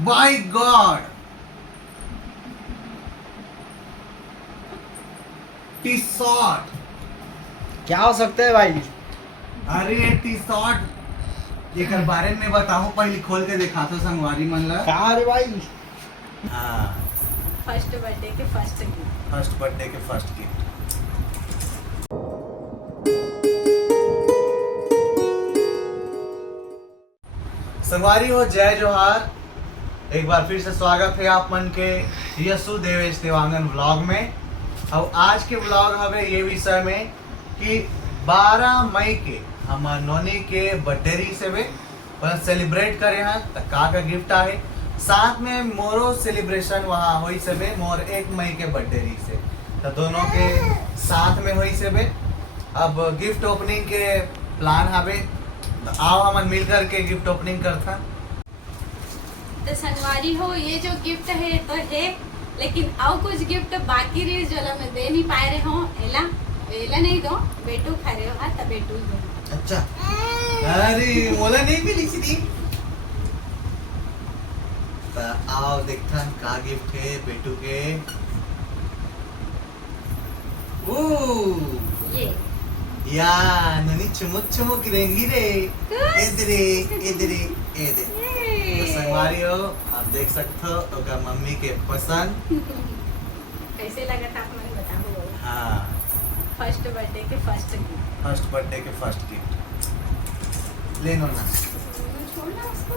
Bye God, T short. क्या हो सकता है भाई? अरे टी शॉर्ट एक बारे में बताऊं, पहले खोल के देखा था संगवारी मन ला। कहाँ रे भाई? हाँ, फर्स्ट बर्थडे के फर्स्ट गिफ्ट। फर्स्ट बर्थडे के फर्स्ट गिफ्ट। संगवारी हो, जय जोहार। एक बार फिर से स्वागत है आप मन के यसु देवेश देवांगन व्लॉग में। अब आज के व्लॉग हमें ये विषय में कि 12 मई के हमार नोनी के बर्थडे से वे सेलिब्रेट करे हैं तो का गिफ्ट आहे। साथ में मोरो सेलिब्रेशन वहाँ हुई से बे मोर 1 मई के बर्थडे से, तो दोनों के साथ में हुई से बे। अब गिफ्ट ओपनिंग के प्लान हवे, तो आओ हम मिल करके गिफ्ट ओपनिंग करता। तो संगवारी हो, ये जो गिफ्ट है तो है, लेकिन और कुछ गिफ्ट बाकी रहे जो मैं दे नहीं पाए रहे हो। एला एला नहीं दो, बेटू खा रहे हो। हाँ तो बेटू ही दो। अच्छा, अरे मोला नहीं मिली थी। तो आओ देखता का गिफ्ट है बेटू के। ये या ननी चुमुक चुमुक रहेंगी रे। इधरे इधरे इधरे। तो संगवारी हो, आप देख सकते हो तो मम्मी के पसंद। कैसे लगा था आप मुझे बताओ। हाँ, फर्स्ट बर्थडे के फर्स्ट गिफ्ट। फर्स्ट बर्थडे के फर्स्ट गिफ्ट ले लो ना। छोड़ना उसको।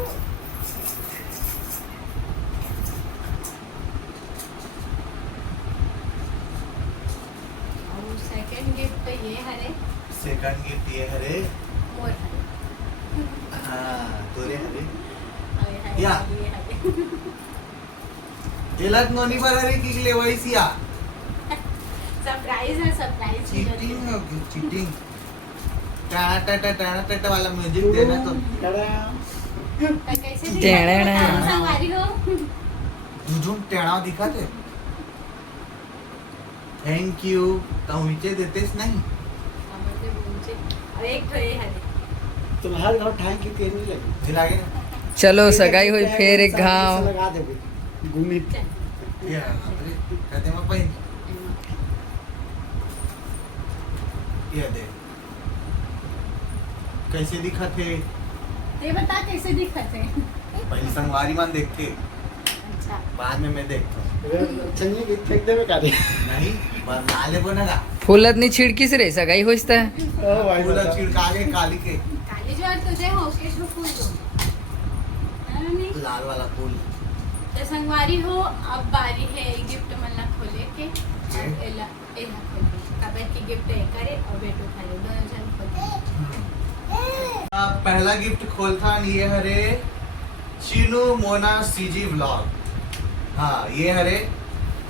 और सेकंड गिफ्ट तो ये हरे। सेकंड गिफ्ट ये हरे। मोर हरे। हाँ, तोरे हरे। अरे हरे, या। ये हरे। तिलक नोनी पर हरे की ले वही सिया। सरप्राइज है, सरप्राइज। चीटिंग हो गई, चीटिंग। टाटा टाटा टाटा टाटा वाला म्यूजिक देना तो। कैसे टेढ़ा। संगवारी हो। झुझुम टेढ़ा दिखाते। थैंक यू तो नीचे देतेस नहीं। और एक तो ये हरे। तुम्हारे घर थैंक यू कहने लगी। दिलागे ना। चलो सगाई हुई फिर एक घाव। लगा देबे घूमी। या अरे कहते मैं पहन। ये दे। कैसे दिखा थे? ये बता कैसे दिखते हैं। पहले संगवारी मान देखते, अच्छा, बाद में मैं देखता हूँ। चलिए कि फेंक देबे का दे। नहीं, बस नाले को ना। फूलत नहीं छिड़की से रे सगाई होइस त ओ भाई पूरा छिड़का के काली के काली ज्वार तुझे हो के शुरू फूल दो। नहीं लाल वाला फूल। तो संगवारी हो, अब बारी है गिफ्ट मल्ला खोले के। और एला एला खोले कबे की गिफ्ट है करे और बेटू खाले दोनों जन खोले। पहला गिफ्ट खोलता ये हरे चीनू मोना सीजी व्लॉग। हाँ, ये हरे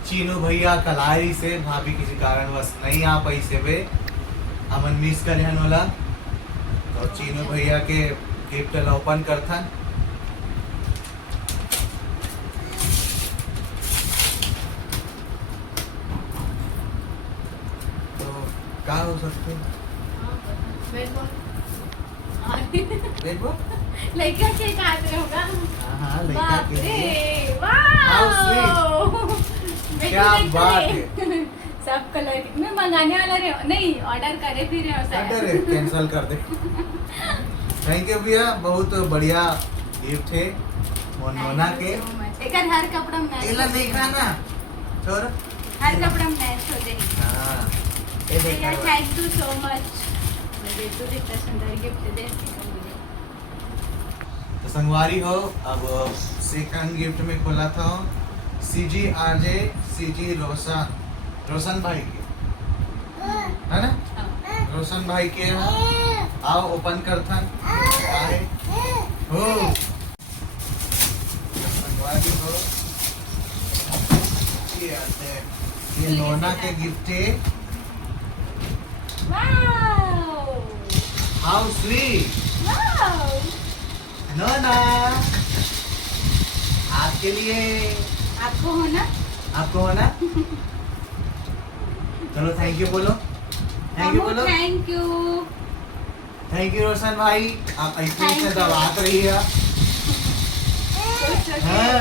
चीनू भैया कलाई से भाभी किसी कारणवश नहीं आ पाई से वे हमन मिस करे हन वाला। तो चीनू भैया के गिफ्ट ला ओपन करथा। तो का हो सकते? देखो। लड़का के काटे होगा। हाँ, लड़का बाप के लिए। रे, How वाओ। बेटू क्या देख बात रहे। सब कलर में मंगाने वाला रहे नहीं, ऑर्डर करे फिर ऑर्डर है, कैंसिल कर दे। थैंक यू भैया, बहुत बढ़िया गिफ्ट है मोना के। एक हर कपड़ा मैच। एला देखा ना छोड़। हर कपड़ा मैच हो जाए। हाँ, ये देखा। Thank you so much. बेटू इतना सुंदर गिफ्ट दे। तो संगवारी हो, अब सेकंड गिफ्ट में खोला था सीजी आरजे सीजी रोशन भाई के, है ना? रोशन भाई के हैं। आओ ओपन करता है। हो संगवारी हो, ये आते हैं। ये नोना के गिफ्ट है। Wow how sweet wow. Nona, आपके लिए। आपको हो ना? आपको हो ना? चलो थैंक यू बोलो। थैंक यू बोलो। Thank you. Thank you Roshan भाई, आप ऐसे Thank से you. दबात रही है। that's okay. हाँ।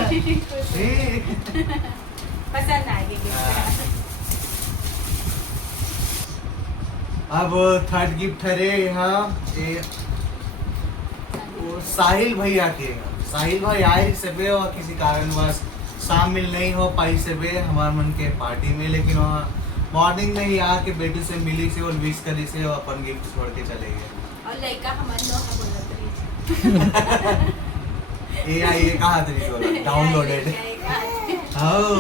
खुश हो। ए, पसंद आ गई गिफ्ट। अब थर्ड गिफ्ट है यहाँ ये वो साहिल भैया के। साहिल भाई आए से बे और किसी कारणवश शामिल नहीं हो पाई से बे हमारे मन के पार्टी में, लेकिन वहाँ मॉर्निंग में ही आके बेटी से मिली से और विश करी से और अपन गिफ्ट छोड़ के चले गए। और लड़का हमारे नो है बोलत रही। ये कहा तरी बोला डाउनलोडेड। हाँ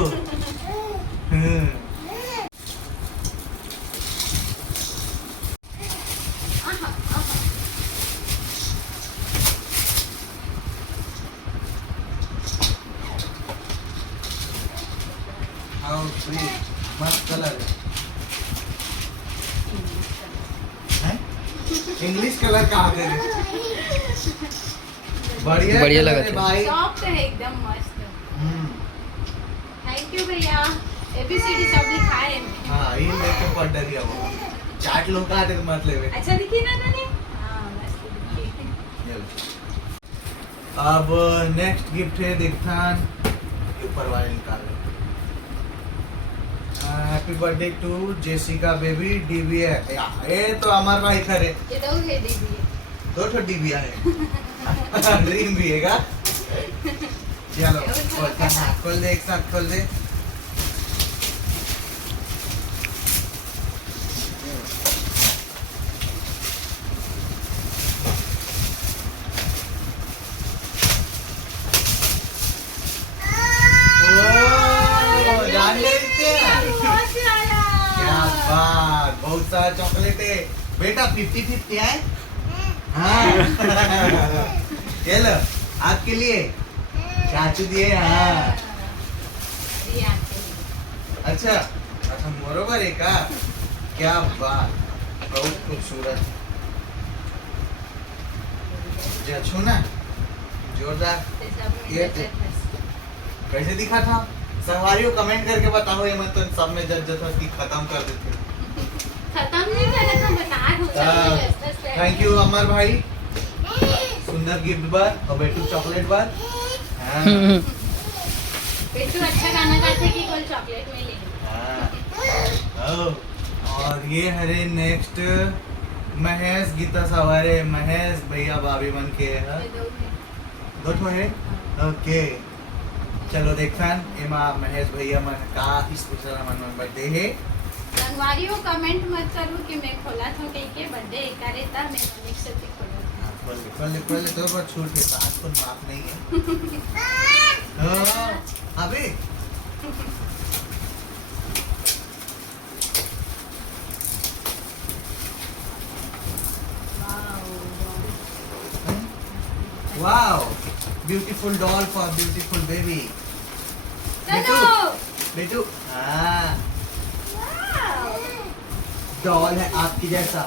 मस्त कलर है। इंग्लिश कलर कहा तेरे बढ़िया बढ़िया लगा कलर है था। भाई। सॉफ्ट है एकदम मस्त। हम्म, थैंक यू भैया। ABCD सब लिखा है इनमें। हाँ ये देख के पढ़ डरिया वो चाट लोग का देख मत लेवे। अच्छा दिखी ना तने? हाँ मस्त दिखी। अब नेक्स्ट गिफ्ट है देखथान ऊपर वाले निकाल। Happy birthday to Jessica baby डीबीए। ये तो अमर भाई खरे ये तो है दीदी। दो ठो डीबिया है। ड्रीम भी हैगा। चलो खोल दे एक साथ खोल दे। ओ, जान लेते हैं। बहुत प्यारा। क्या बात, बहुत सारा चॉकलेट है बेटा। 50-50 है। हाँ ये लो आपके लिए चाचू दिए। हाँ ये आपके लिए। अच्छा अच्छा बरोबर है का। क्या बात, बहुत खूबसूरत। जो छू ना जोरदार। ये सब में ये जज है। कैसे दिखा था संगवारी को कमेंट करके बताओ। ये मत तो सब में जज था कि खत्म कर देते। खत्म नहीं करना था, बता रहा हूँ। सब में जज है। थैंक यू अमर भाई सुंदर गिफ्ट बार और बेटू चॉकलेट बार। हाँ, बेटू अच्छा गाना गाते कि कोई चॉकलेट में ले। हाँ। ओ, और ये हरे नेक्स्ट महेश गीता सवारे महेश भैया भाभी मन के है। ये दो है। दो ठो है। ओके चलो देखथन एमा महेश भैया मन का स्पेशल हमन मन बर्थडे है। संगवारी हो कमेंट मत करो कि मैं खोला था कहीं के बर्थडे करे था मैं मनिक से भी खोला था। हाँ, खोल ले तो पर छूट है साथ को माफ नहीं है। हाँ, अबे wow beautiful doll for beautiful baby. चलो। बेटू हाँ डॉल है आपकी जैसा।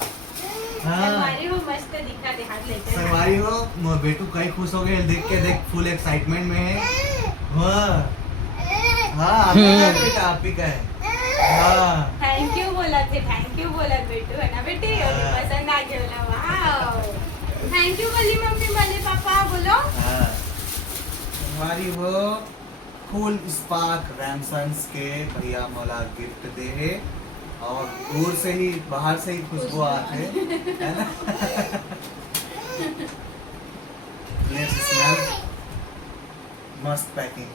हाँ संगवारी हो मस्त दिखा दे हाथ लेते। संगवारी हो बेटू कई खुश हो गए देख के। देख फुल एक्साइटमेंट में है। हाँ हाँ आप ही का है बेटा, आप ही का है। हाँ थैंक यू बोला थे। थैंक यू बोला बेटू है ना बेटी। और हाँ। पसंद आ गया बोला वाओ। थैंक यू बोली मम्मी बोले पापा बोलो। हाँ संगवारी हो फुल स्पार्क रैमसन्स के भैया मोला गिफ्ट दे है और दूर से ही बाहर से ही खुशबू आते है ना। ये स्मेल मस्त पैकिंग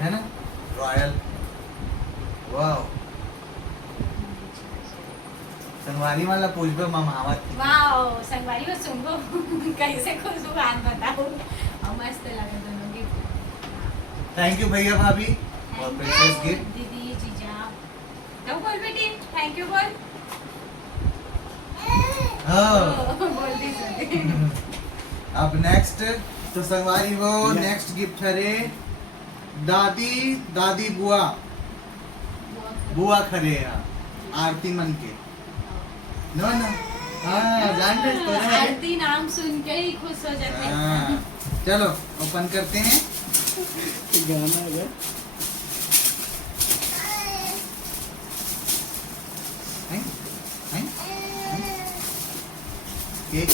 है ना रॉयल। वाओ संगवारी वाला पूछबे ममावत। वाओ संगवारी हो सुनबो कैसे खुशबू हाथ बताओ। और मस्त लगे दोनों गिफ्ट। थैंक यू भैया भाभी और प्रेशियस गिफ्ट। दीदी जीजा तो बोल बेटी थैंक यू बोल। हाँ बोल दी सुन। अब नेक्स्ट तो संगवारी वो नेक्स्ट गिफ्ट है दादी बुआ बुआ खरे यहाँ आरती मन के नो ना। हाँ जान रहे तो है। आरती नाम सुन के ही खुश हो जाते हैं। हाँ, चलो ओपन करते हैं। गाना है हैं? हैं? हैं? केक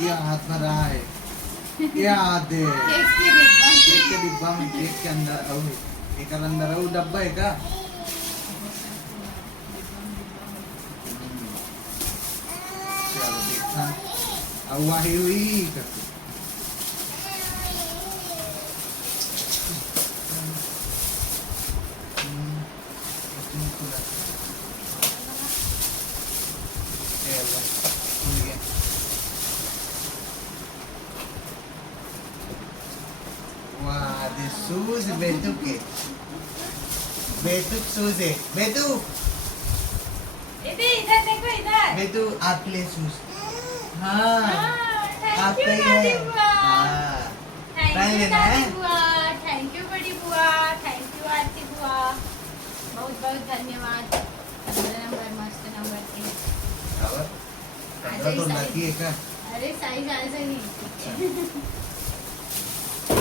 ये हाथ भर रहा है, ये हाथ दे केक के डिब्बा केक के डिब्बा में, केक के अंदर और एक अंदर और डब्बा है का? चलो देखा अब वही हुई करते Wah, the shoes Betuk ke. Betuk shoes है. बेतु, इधर देखो इधर बेतु आपके लिए शूज. हाँ, थैंक आपका यू ही है. दादी बुआ हाँ, थैंक पहन यू लेना दादी है. बुआ थैंक यू बड़ी बुआ थैंक यू आरती बुआ बहुत बहुत धन्यवाद 15 नंबर मस्त नंबर के और 15 तो लकी है का? अरे साइज ऐसे नहीं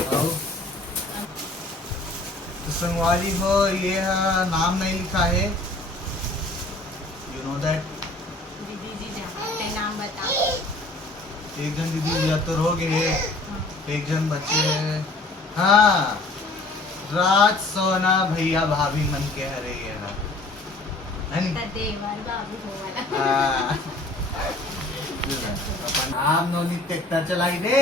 और तो संगवारी हो ये नाम नहीं लिखा है. You know that? दीदी जी जानते नाम बता एक जन दीदी 75 हो गए, एक जन बच्चे हैं. हाँ, राज सोना भैया भाभी मन के हरे ये ना है नी? देवर बाबू हो वाला हाँ. अपन आप नोनी ट्रैक्टर चलाई दे.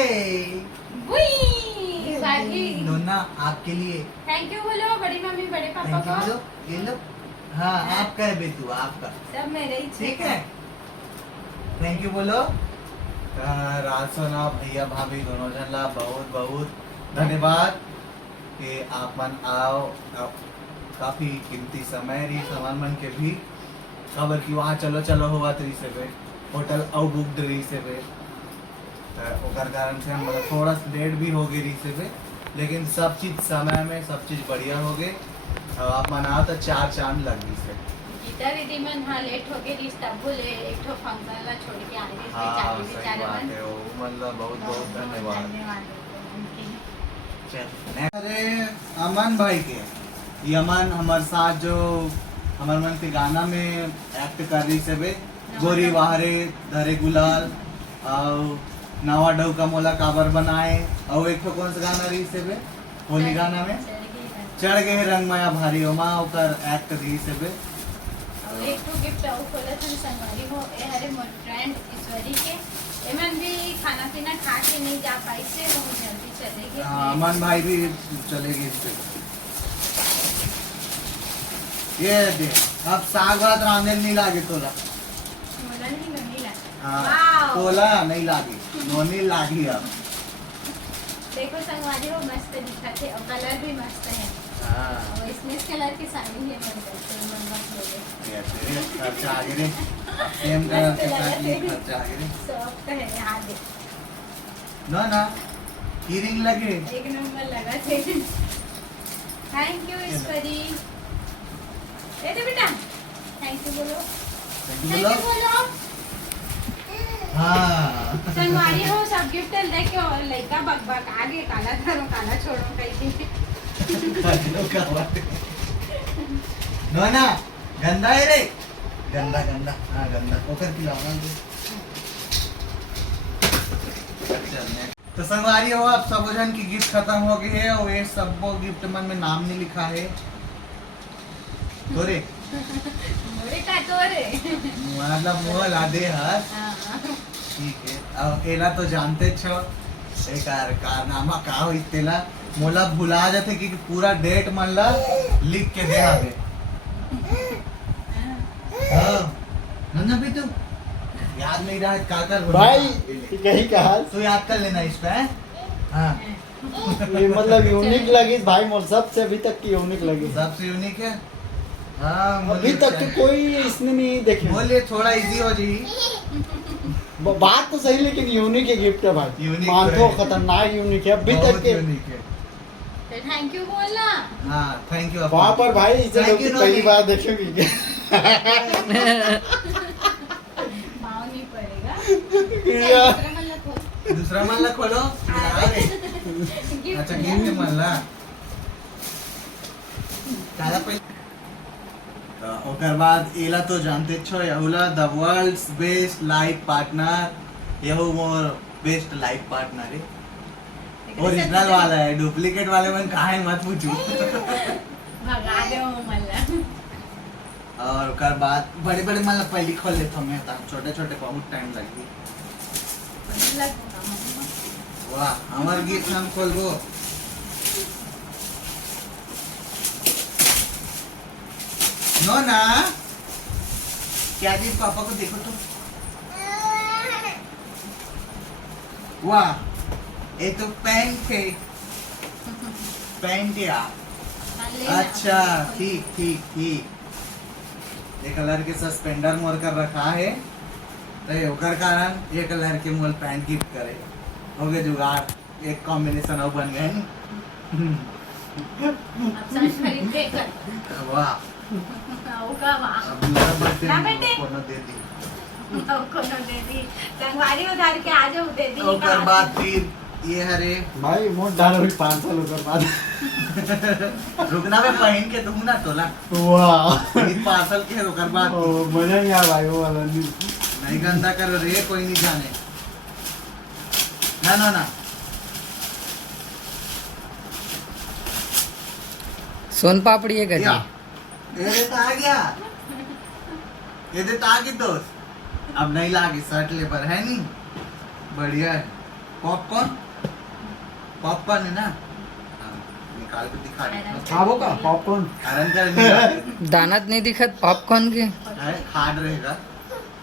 बुई बाकी नोना आपके लिए थैंक यू बोलो बड़ी मम्मी बड़े पापा थैंक यू को बोलो. ये लो. हाँ, आपका है बेटू, आपका. सब मेरे ही ठीक है, थैंक यू बोलो. राज सोना भैया भाभी दोनों जन ला बहुत बहुत धन्यवाद कि आप मन आओ. काफी कीमती समय रही सामान मन के भी खबर की वहाँ चलो चलो हुआ तरी से बे होटल और बुक रही से बे ओकर कारण से हम मतलब थोड़ा लेट भी हो गई रही से बे, लेकिन सब चीज समय में सब चीज बढ़िया हो गई. अब आप मनाओ तो 4 चांद लग गई से. गीता दीदी मन हाँ लेट हो गई रिश्ता बोले एक ठो फंक्शन ला छोड़ के आए थे हाँ चाली सही बेचारे बात मन है. वो मतलब बहुत बहुत धन्यवाद. धन्यवाद उनकी चल. अरे अमन भाई के ये अमन हमारे साथ जो हमारे मन के गाना में एक्ट कर रही से बे गोरी वाहरे धरे गुलाल और नवा डव का मोला काबर बनाए और एक ठो कौन सा गाना रही से बे होली गाना में चढ़ गए रंग माया भारी हो माँ ओकर एक्ट रही से बे. और एक ठो गिफ्ट और खोला था संगवारी हो ए हरे मोर फ्रेंड ईश्वरी के एमन भी खाना पीना खा के नहीं जा पाई से बहुत जल्दी चले गए हाँ, अमन भाई भी चले गए इससे. ये दे अब साग भात रांधे नहीं लागे तोला. मोला नहीं नहीं लगा हाँ, वाओ तोला नहीं लागी नोनी लागी अब. देखो संगवारी हो मस्त दिखा थे और कलर भी मस्त है हाँ, और स्नेश कलर की साड़ी है मन करते मन मत बोले ये तेरे खर्चा आगे रे. सेम कलर के साथ ये खर्चा आगे रे. सॉफ्ट है यहाँ दे ना ना हीरिंग लगे. एक नंबर लगा थे थैंक यू ईश्वरी ए दे बेटा थैंक यू बोलो Thank you थैंक बोलो. यू बोलो हाँ. संगवारी हो सब गिफ्ट देख के और लड़का बक बक आगे काला धरो काला छोड़ो कहीं खर्चों का बात है. ना ना गंदा है रे. गंदा गंदा हाँ गंदा ओकर खिलाओ ना. चल तो संगवारी हो अब सब जन की गिफ्ट खत्म हो गई है और ये सब गिफ्ट मन में नाम नहीं लिखा है. तोरे मोरे का तोरे मतलब मुँह ला दे हर. ठीक है अब एला तो जानते छो एक कारनामा का हो तेला मोला भुला जाते कि पूरा डेट मन ला लिख के दे दे. हाँ नन्ना भी तू याद नहीं रहा का कर भाई यही कहा तू याद कर लेना इस पे. हाँ ये मतलब यूनिक लगी भाई मोर सबसे अभी तक की यूनिक लगी. सबसे यूनिक है. हाँ अभी तक की कोई इसने नहीं देखी. बोलिए थोड़ा इजी हो जी. बात तो सही लेकिन यूनिक है गिफ्ट है भाई. यूनिक मानतो है. खतरनाक यूनिक है अभी तक बहुत के. यूनिक है. तो थैंक यू बोलना हाँ थैंक यू. वहाँ पर भाई इसे Thank लोग you, पहली नोनी. बार देखेंगे. पाँव नहीं पड़ेगा या- दूसरा मतलब खोल। दूसरा मन ला खोलो. अरे गिफ्ट अच्छा दिया। गिफ्ट मन ला काला पहले तो ओकर बाद एला तो जानते छो यहुला the world's best life partner यहू मोर बेस्ट लाइफ पार्टनर है। ओरिजिनल वाला है, डुप्लीकेट वाले में कहा है मत पूछू। भगा दे मला और कर बाद बड़े बड़े मतलब पहले खोल लेता हूँ मैं, छोटे छोटे बहुत टाइम लगेगी। वाह हमार गिफ्ट हम खोलबो। नो ना क्या जी पापा को देखो तो। वाह ये तो पैंट है, पैंट या अच्छा ठीक ठीक ठीक। ये कलर के सस्पेंडर मोर कर रखा है तो ये ओकर कारण ये कलर के मोल पैंट गिफ्ट करे हो गए जुगाड़, एक कॉम्बिनेशन और बन गए वाह। अब मेरा बर्थडे ना बेटे। कोनो दे दी संगवारी उधार के आ जाओ दे दी ओकर बाद फिर ये हरे भाई मोट डाल हुई 5 साल ओकर बाद। रुकना में पहन के दूं ना तोला वाह ईद पार्सल के ओकर बाद ओ मजा नहीं आ भाई वो वाला नहीं। नहीं गंदा करो रे, कोई नहीं जाने ना ना ना। सोन पापड़ी है या गजी। ये देता आ गया, ये देता आ गई दोस्त। अब नहीं लागी शर्ट ले पर है नहीं, बढ़िया है। पॉपकॉर्न पॉपकॉर्न है ना, हाँ, निकाल के दिखा दे। खाबो का पॉपकॉर्न कारण कर नहीं दानत नहीं दिखत पॉपकॉर्न के। है, हार्ड रहेगा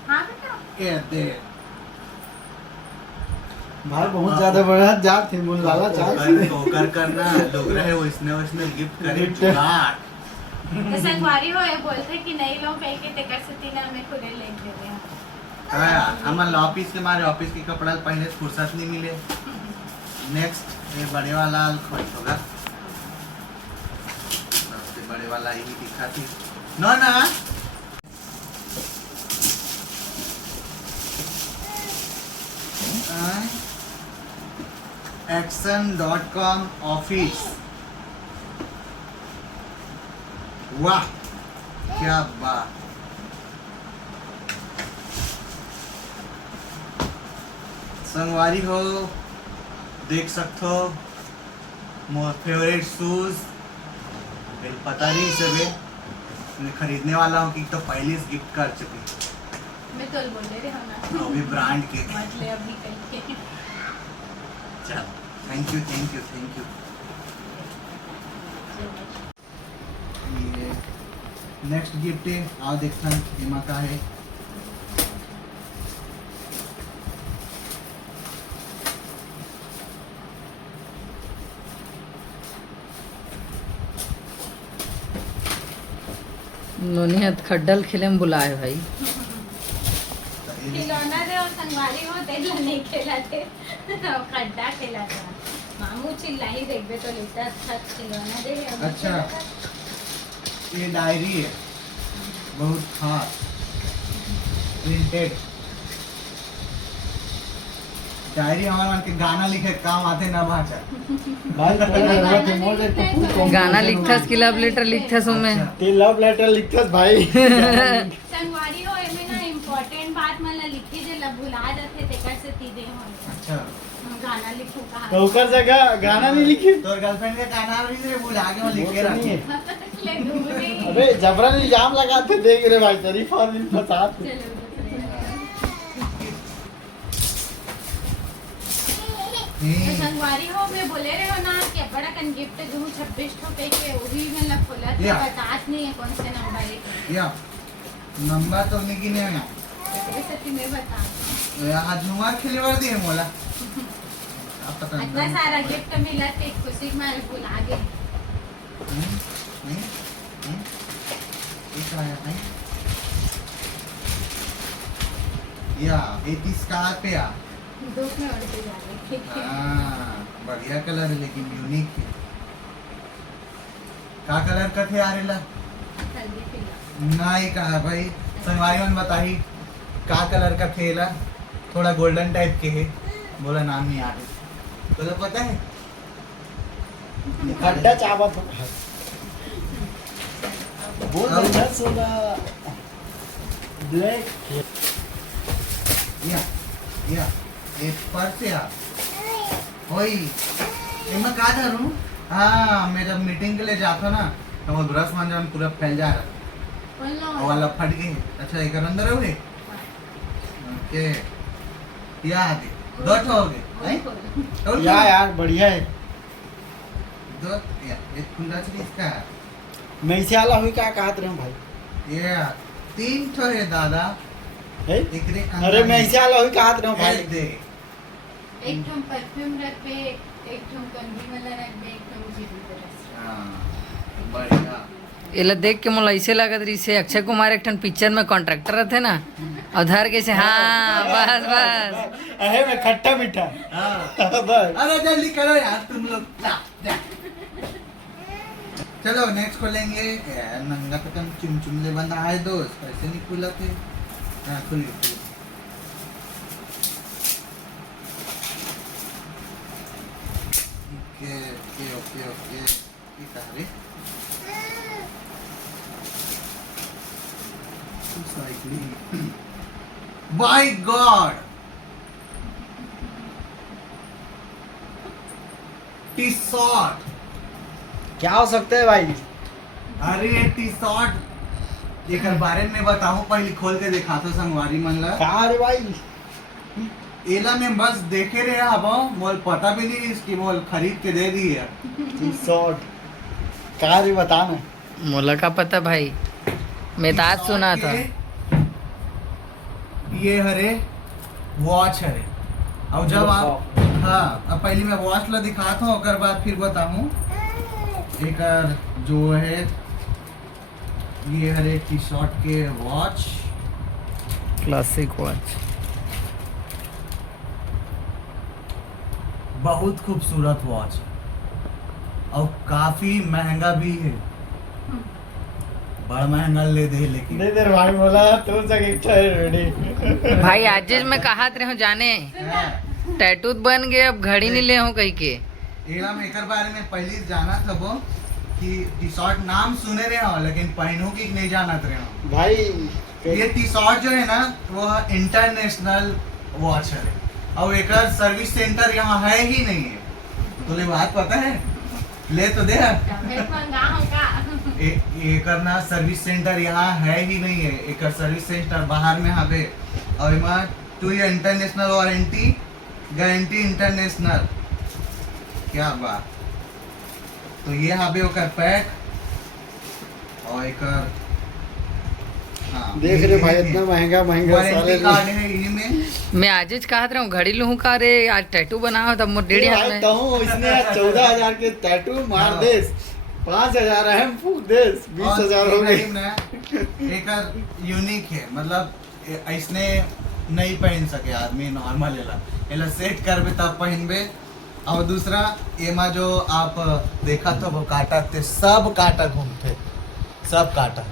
हाँ बेटा ये दे। भाई बहुत ज्यादा बड़ा जाग थे मुन लाला चाल ओकर करना लोग रहे उसने गिफ्ट करे गिफ्ट। जुगाड़। तो संगवारी हो ये बोलते कि नहीं लोग कहीं के टेकर से तीन में खुले ले देते हैं। हाँ यार, हमारे ऑफिस के हमारे ऑफिस के कपड़ा पहने से फुर्सत नहीं मिले। नेक्स्ट ये बड़े वाला खोज होगा, सबसे बड़े वाला यही दिखा थी नो ना। Action.com ऑफिस, वाह क्या बात। संगवारी हो देख सकते हो मोर फेवरेट शूज पता नहीं सबे मैं खरीदने वाला हूँ कि तो पहले से गिफ्ट कर चुकी मैं तो बोल रही हूँ ना अभी ब्रांड के। मत ले अभी कहीं के चल thank you thank you thank you. Next gift है आओ देखता हूँ एमा का है। नोनियत खड्डल खेले में बुलाए भाई। खिलौना दे और संगवारी हो तेला नहीं खेला थे खड्डा खेला था मामू चिल्ला ही देखबे तो लेता अच्छा खिलौना दे अब अच्छा। खेला था। ये डायरी है बहुत खास प्रिंटेड डायरी हमारे मन के गाना लिखे काम आते ना भाषा। भाई पहले रहा थे मोर एक तो फुल कॉम्बिनेशन गाना लिखथस कि लव लेटर लिखथस उमे। अच्छा। ते लव लेटर लिखथस भाई। संगवारी हो एमे ना इम्पोर्टेंट बात मला लिखी जे ला भुला जाते तेकर से तीदे हो अच्छा गाना लिखू कहा तो ओकर जगह गाना नहीं लिखी। तोर गर्लफ्रेंड का गाना भी रे भूल आगे वो लिख के वो तो नहीं रख। है। ले दूंगी अबे जबरन इल्जाम लगाते देख रे भाई शरीफ और इन फसाद। चलो तो संगवारी हो मैं बोले रहे हो ना कि बड़ा कन गिफ्ट दूं 26 ठो पे के वो भी मतलब खोला तो या। बतात नहीं है कौन से नंबर है या नंबर तो नहीं गिने ना तो सच्ची मैं बता आज नुआ खेले वाली है मोला अब पता इतना नहीं। सारा गिफ्ट मिला के खुशी में भुला गए नहीं ये क्या है भाई या 80 का पे आ धूप में उड़ते जा रहे हाँ, बढ़िया कलर है लेकिन यूनिक है। का कलर का थे आरेला हल्दी पीला नहीं कहा भाई संगवारी मन बताही का कलर का थेला थोड़ा गोल्डन टाइप के है बोला नाम नहीं आ रहा तो पता है खड्डा चावत हो बोल अब- रहा सोना ब्लैक या ये पर्स यार वही ये मैं कहा था रू हाँ मैं जब मीटिंग के लिए जाता ना तो वो ब्रश मांझा में पूरा फैल जा रहा वो वाला फट गई अच्छा एक अंदर हो गए ओके या आगे दो हो गए यार बढ़िया है। दो या एक खुला चीज इसका मैं इसे आला हुई क्या कहत रहे हूँ भाई ये 3 ठो है दादा है? एकरे अरे मैं इसे आला हुई कहत रहे हूँ भाई। दे एक ठम परफ्यूम रख पे एक ठम कंघी वाला रख दे एक ठम जीरू का रस हाँ बढ़िया एला देख के मोला ऐसे लगत रही से अक्षय कुमार एक ठन पिक्चर में कॉन्ट्रैक्टर रहते ना उधर कैसे हाँ बस बस अरे मैं खट्टा मीठा हाँ बस। अरे जल्दी करो यार तुम लोग जा। चलो नेक्स्ट खोलेंगे यार नंगा तो कम चुमचुमले बंदा है दोस्त कैसे नहीं खुला थे हाँ खुली ओके ओके ओके ओके ये कहा रे बाय गॉड टी शॉर्ट क्या हो सकता है भाई? अरे ये टी शॉर्ट एक बारे में बताऊं पहले खोल के दिखा तो संगवारी मन ला क्या रे भाई? एला में बस देखे रहे अब मोल पता भी नहीं इसकी मोल खरीद के दे दी है शॉर्ट क्या रे बता ना। मोला का पता भाई मैं तो आज सुना था। ये हरे वॉच हरे और जब आप हाँ अब पहले मैं वॉच ला दिखाता हूँ और बाद फिर बताऊँ एक जो है ये हरे टी शर्ट के वॉच क्लासिक वॉच बहुत खूबसूरत वॉच है और काफी महंगा भी है बड़ा महंगा ले दे लेकिन नहीं देर भाई बोला तो जगह रेडी भाई आज मैं कहा रहे हो जाने हाँ, टैटू बन गए अब घड़ी नहीं ले हो कहीं के एला में एकर बारे में पहले जाना था वो कि टी शर्ट नाम सुने रहे हो लेकिन पहनू की नहीं जानत रहे हो भाई ये टी शर्ट जो है ना वो इंटरनेशनल वॉच है और एक सर्विस सेंटर यहाँ है ही नहीं है तुझे बात पता है ले तो दे एक ना सर्विस सेंटर यहाँ है ही नहीं है एक सर्विस सेंटर बाहर में यहाँ पे और इमा 2 year international warranty guarantee international क्या बात तो ये यहाँ पे ओकर पैक और एक हाँ, देख रहे भाई इतना महंगा महंगा वारंटी कार्ड है ये में मैं आज कहा रहा हूँ घड़ी लूँ का रे आज टैटू बनाओ तब मोर डेढ़ी हाथ में हूँ इसने 14,000 के टैटू मार हाँ। देस 5,000 अहम फूक देस 20,000 हो गए। एक यूनिक है मतलब इसने नहीं पहन सके आदमी नॉर्मल एला सेट करबे तब पहनबे और दूसरा एमा जो आप देखा तो वो काटा थे सब काटा घूमते सब काटा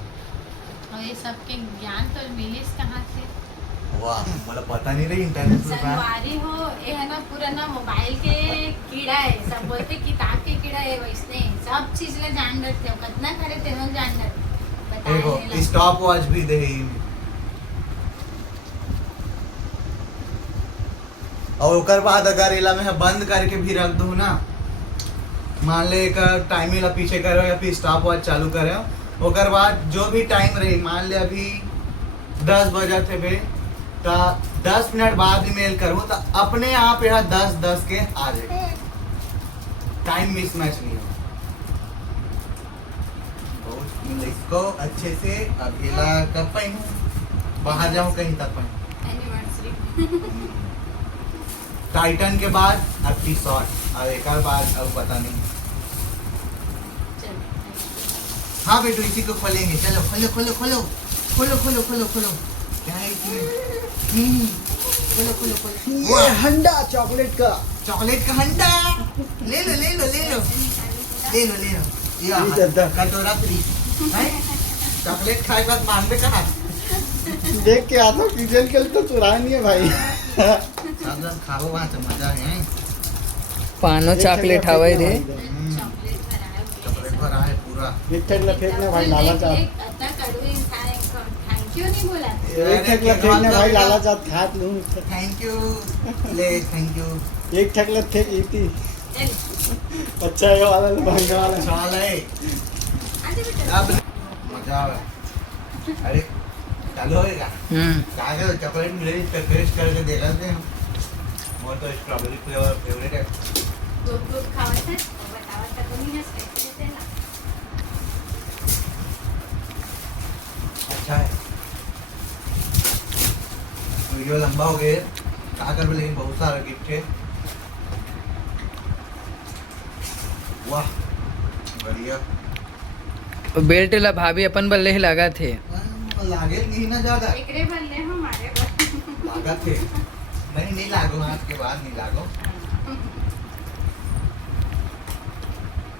और ये सबके ज्ञान तो मिलिस कहाँ से वाह मतलब पता नहीं रही इंटरनेट पे संगवारी हो ये है ना पूरा ना मोबाइल के कीड़ा है सब बोलते किताब के कीड़ा है वैसने सब चीज ले जान रखते हो कितना करे ते हम जान रखते देखो स्टॉप वॉच भी दे ही और ओकर बाद अगर इला में बंद करके भी रख दो ना मान ले एक टाइम इला पीछे करो या फिर स्टॉप वॉच चालू करो ओकर बाद जो भी टाइम रही मान ले अभी 10 बजे थे बे तो 10 मिनट बाद ईमेल करूँ तो अपने आप यहाँ 10 के आ जाए टाइम मिसमैच नहीं हो तो इसको अच्छे से अकेला कब पहनूं बाहर जाऊं कहीं तक पहनूं एनिवर्सरी टाइटन के बाद अब टी शॉर्ट और एक और बाद अब पता नहीं हाँ बेटू इसी को खोलेंगे चलो खोलो खोलो खोलो खोलो खोलो खोलो खोलो क्या है इसमें खोलो खोलो खोलो ये हंडा चॉकलेट का चॉकलेट का हंडा ले लो ले लो ले लो ले लो ले लो ये चलता। कटोरा फ्री है चॉकलेट खाए बाद मांगबे कहाँ देख के आता किचन के लिए तो चुरा नहीं है भाई। सब जन खाओ वहाँ से मजा है पानो चॉकलेट हवाई रे चॉकलेट भरा है चॉकलेट भरा है पूरा मिठे लफेट में भाई लाला चाह अत्ता कड़वी इंसान क्यों नहीं बोला? एक ठकला फेंक ने भाई लाला जात खात लूं थैंक यू ले थैंक यू एक ठकला फेंक इती चल अच्छा ये वाला महंगा वाला चाल है आजा बेटा। अब मजा आवे अरे चालू होएगा क्या कर चॉकलेट मिलेगी तो टेस्ट करके देखा थे हम मोर तो स्ट्रॉबेरी फ्लेवर फेवरेट है दूध दूध खावत है तो बतावत तो नहीं है कैसे देना। अच्छा है वीडियो लंबा हो गया क्या कर लेकिन बहुत सारा गिफ्ट है वाह बढ़िया बेल्ट ला भाभी अपन बल्ले ही लगा थे लागे नहीं ना ज्यादा एकरे बल्ले हमारे बल्ले। लागा थे नहीं लागो आज के बाद नहीं लागो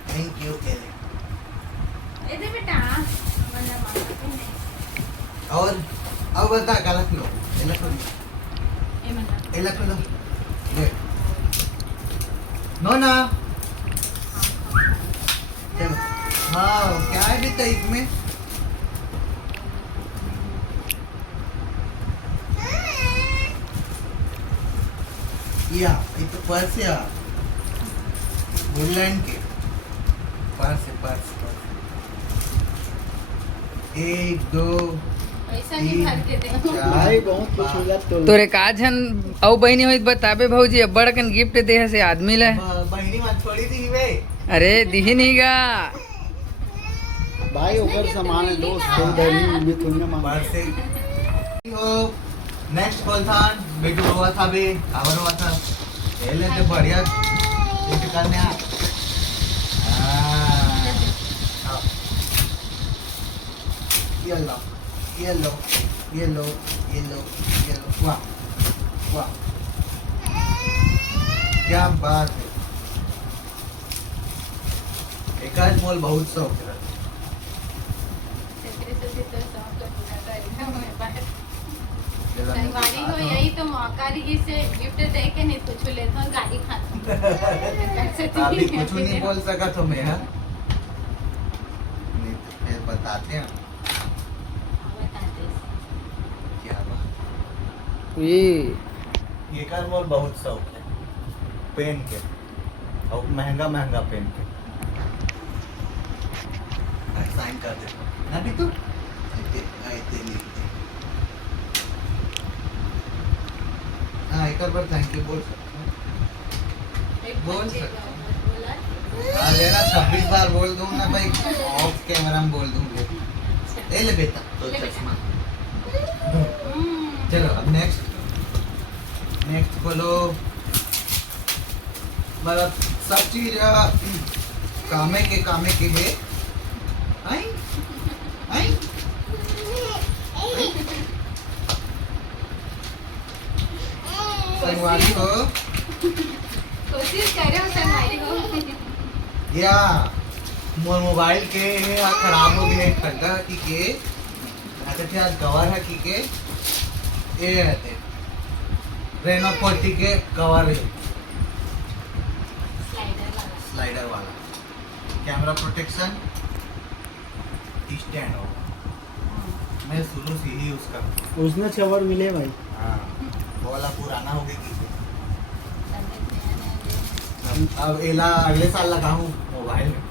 थैंक यू एले ए दे बेटा मना मांगा तो नहीं। और अब बता क्या रख लो एला खोलो ए मना एला खोलो ले नो ना चलो हाँ क्या है भी तईक में या ये तो पर्स है वुडलैंड के पर्स है पर्स एक दो पैसा नहीं भर के दे। भाई बहुत कुछ मिला तो तोरे का झन औ बहिनी होइत बताबे भौजी अब्बड़ कन गिफ्ट देह से आदमी ले बहनी मत छोड़ी थी वे अरे दिही नहीं गा भाई ऊपर सामान है दोस्त तो डेली में तुमने मांगा पर्स से नेक्स्ट कॉलथान बेटू हुआ था बे आवर हुआ था पहले तो बढ़िया एक करने आ yellow yellow yellow yellow yellow वाह वाह क्या बात है एकाच मोल बहुत शौक है तेरे से तो सब तो पूरा करेगा मैं बाहर। संगवारी को यही तो मौका रही से गिफ्ट दे के नहीं कुछ ले तो गाड़ी खाता। अभी कुछ नहीं बोल सका तो मैं हाँ नहीं तो फिर बताते हैं क्या बात ये कर मोल बहुत शौक है पेन के और महंगा महंगा पेन के साइन कर देता ना भी तू हाँ एक बार थैंक यू बोल सकते हैं बोल सकते हाँ लेना 26 बार बोल दूँ ना भाई ऑफ कैमरा में बोल दूँगे ले ले बेटा तो ले बेटा। चश्मा चलो अब नेक्स्ट बोलो मतलब सब चीज कामे के है आई आई संगवारी हो कोशिश करे हो संगवारी हो। या मोर मोबाइल के खराब हो गए खड्डा की के अच्छा क्या कवर है की के ये रहते रेनो 40 के कवर है स्लाइडर वाला कैमरा प्रोटेक्शन स्टैंड हो मैं शुरू से ही उसका उसमें खबर मिले भाई हाँ वो वाला पुराना हो गया अब एला अगले साल लगाऊं मोबाइल में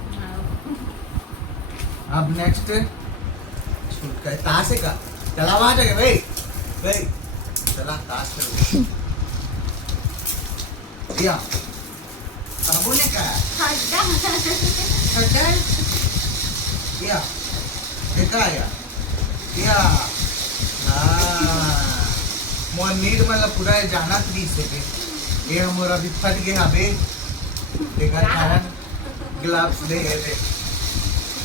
अब नेक्स्ट ताश है का चला वहां जाके भाई भाई चला ताश करो या साबुन है का खड्डा या देखा या मोर नीड मतलब पूरा जाना थी से ये हमारा भी फट गया बे देखा कारण ग्लव्स ले थे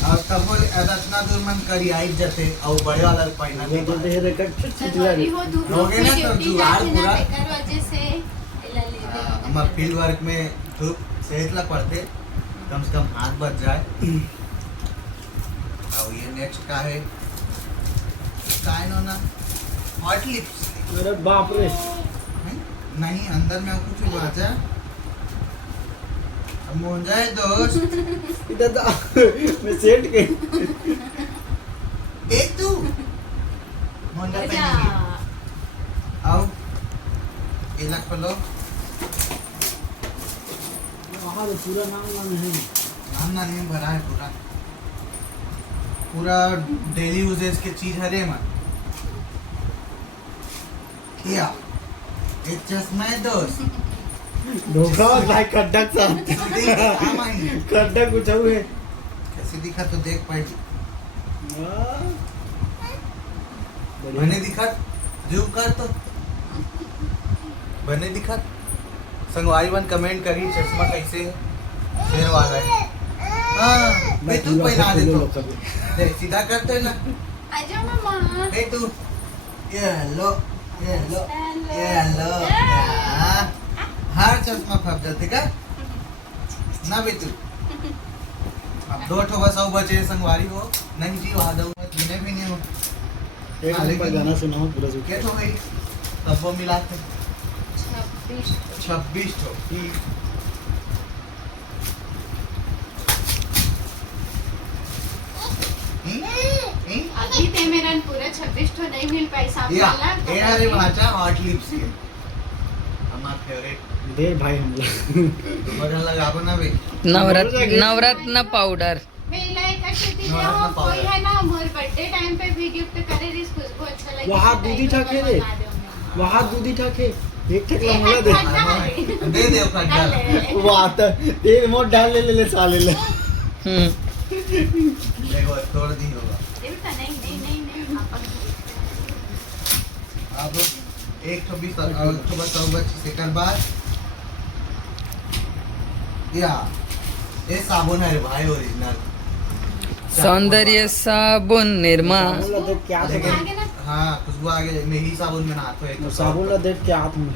और तब वो इतना दूर मन करी आई जाते और बड़े वाला पहना ये तो दे रे कट चिल्ला संगवारी हो दूर हो गए ना तो जुगाड़ पूरा बेकार वजह से इला ले दे। हम फील्ड वर्क में धूप सेहत ला पड़ते कम से कम हाथ बच जाए और ये नेक्स्ट का है ना हॉट लिप्स अरे बाप रे नहीं अंदर में कुछ बाजा मोन जाए दोस्त इधर तो मैं सेट के एक तू मुंडा अच्छा पहनेंगे आओ ये ना खोलो वहाँ तो पूरा नाम नहीं है। नाम ना नहीं भरा है पूरा पूरा डेली यूजेस के चीज हरे मन क्या एक चश्मा है दोस्त धोखा भाई खड्डा सा काम आई खड्डा कुछ हुए। कैसे दिखा तो देख पाई बने दिखत जूम कर तो बने दिखत संगवारी बन कमेंट करी चश्मा कैसे है शेर वाला है हाँ मैं तू पहना दे तो देख सीधा करते ना आजा मामा ए तू ये लो हर चश्मा फट जाते का ना बे तू अब 2 ठो बस और बचे संगवारी हो नहीं जी वहां दो तूने भी नहीं हो एक नंबर गाना सुनाओ पूरा सुन क्या तो भाई तब वो मिलाते 26 26 ठो अभी ते मेरा पूरा 26 ठो नहीं मिल पाई सामने या वाला ये हरे भाषा हॉट लिप्स के हमारा फेवरेट दे भाई हम लोग बगल लगा बना बे नवरत्न पाउडर मेला एक अच्छी चीज है वो कोई है ना मोर बर्थडे टाइम पे भी गिफ्ट करे रिस खुशबू अच्छा लगे वहाँ दूधी ठाके रे। वहाँ दूधी ठाके एक ठकला मला दे दे दे खड्डा वो आता ये रिमोट डाल ले साले ले देखो तोड़ दी होगा नहीं अब एक ठो 20 और एक ठो बताओ बच्ची सेकंड बाद या ये साबुन है रे भाई ओरिजिनल सौंदर्य साबुन निर्मा साबुन ला देख क्या लेकिन आगे ना। हाँ खुशबू आगे मैं ही साबुन में नहाता हूँ तो साबुन ला देख क्या हाथ में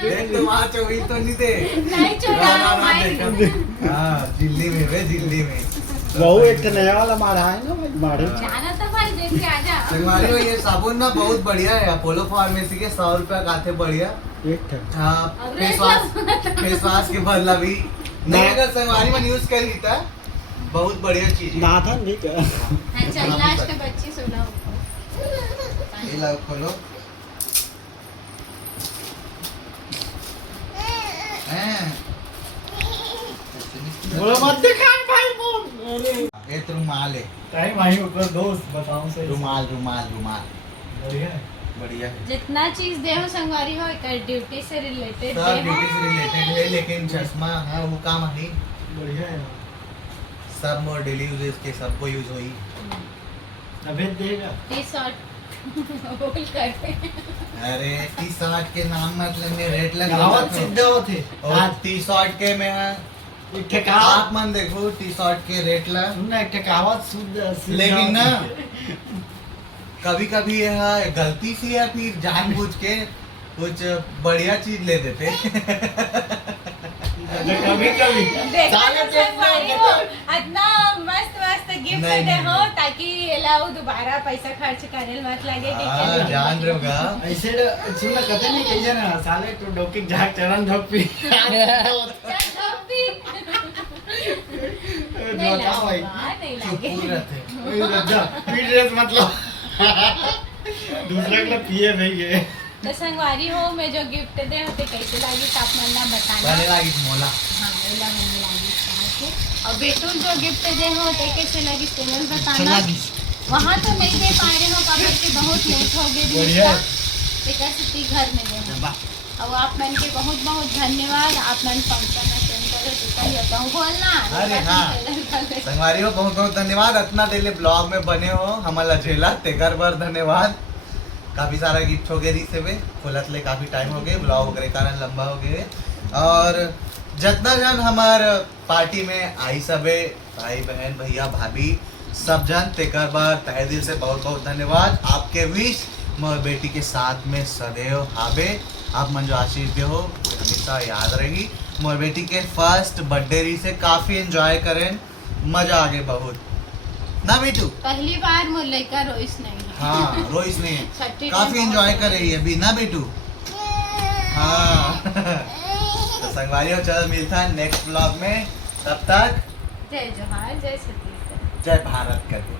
देख तो वहाँ चोरी तो नहीं दे नहीं छोड़ा ना, भाई देखा। हाँ दिल्ली में वे दिल्ली में वहू एक ठो नया वाला मारा है ना भाई मारे जाना तो भाई देख के आजा संगवारी में ये साबुन ना बहुत बढ़िया है अपोलो फार्मेसी के 100 रुपया का आते बढ़िया एक ठो हाँ अब फेस वॉश के बदला भी नहीं अगर संगवारी में यूज करी था बहुत बढ़िया चीज है नाथन भी क्या हाँ चल लास्ट बच्ची सुनाओ ये लो खोलो बोलो मत दिखा भाई फोन अरे ये रुमाल है टाइम भाई ऊपर दोस्त बताऊं सही रुमाल रुमाल रुमाल बढ़िया है। बढ़िया है जितना चीज दे हो संगवारी हो कर ड्यूटी से रिलेटेड सब दे ड्यूटी से हो रिलेटेड है लेकिन चश्मा है वो काम है बढ़िया है सब मोर डेली यूजेस के सबको यूज हुई अबे देगा टी शर्ट बोल करते अरे टी शर्ट के नाम मतलब में रेट लगा कहावत सिद्ध होते और टी शर्ट के में है एक ठे कहावत आप मन देखो टी शर्ट के रेट ला सुनना एक ठे कहावत शुद्ध लेकिन ना कभी कभी यह गलती से या फिर जानबूझ के कुछ बढ़िया चीज ले देते कभी कभी देखा तो संगवारी हो इतना मस्त मस्त गिफ्ट नहीं, दे नहीं, हो नहीं। ताकि लाओ दोबारा पैसा खर्च करे मत लगे कि हाँ, चलो। जान रहे होगा ऐसे सुनना कहते नहीं कैसे ना साले तो डोकी झाक चरण धप पी चल अब भी नहीं धोखा भाई लगा, नहीं चुप लगे रहते ओए रद्दा पी ड्रेस मतलब दूसरा के पिए नहीं गए तो संगवारी हो मैं जो गिफ्ट दे होते कैसे लगी आप मन ना बताना पहले लागी मोला हाँ मोला मन लगी और बेटू जो गिफ्ट दे होते कैसे लगी चैनल बताना वहाँ तो नहीं दे पा रहे हो पापा के बहुत लेट हो गए बढ़िया। सिटी घर में दे और आप मन के बहुत बहुत धन्यवाद आप मन फंक्शन अटेंड करे तो कहिए कहूँ बोलना अरे हाँ। संगवारी हो बहुत बहुत धन्यवाद इतना डेली ब्लॉग में बने हो हमारा झेला तेकर बार धन्यवाद काफी सारा गिफ्ट हो गए रिसे में खोलत ले काफी टाइम हो गए ब्लॉग वगैरह कारण लंबा हो गए और जितना जन हमार पार्टी में आई सबे भाई बहन भैया भाभी सब जन तेकर बार तहे दिल से बहुत बहुत धन्यवाद आपके विश मोर बेटी के साथ में सदैव हावे आप मन जो आशीष दे हो हमेशा याद रहेगी मोर बेटी के फर्स्ट बर्थडे री से काफी एंजॉय करें मजा आ गए बहुत ना बेटू पहली बार मोर लड़का रोइस नहीं है। हाँ रोइस ने छठी काफी में एंजॉय बहुत कर रही है अभी ना बेटू हाँ तो संगवारी हो चलो मिलता है नेक्स्ट ब्लॉग में तब तक जय जोहार जय छत्तीसगढ़ जय भारत करके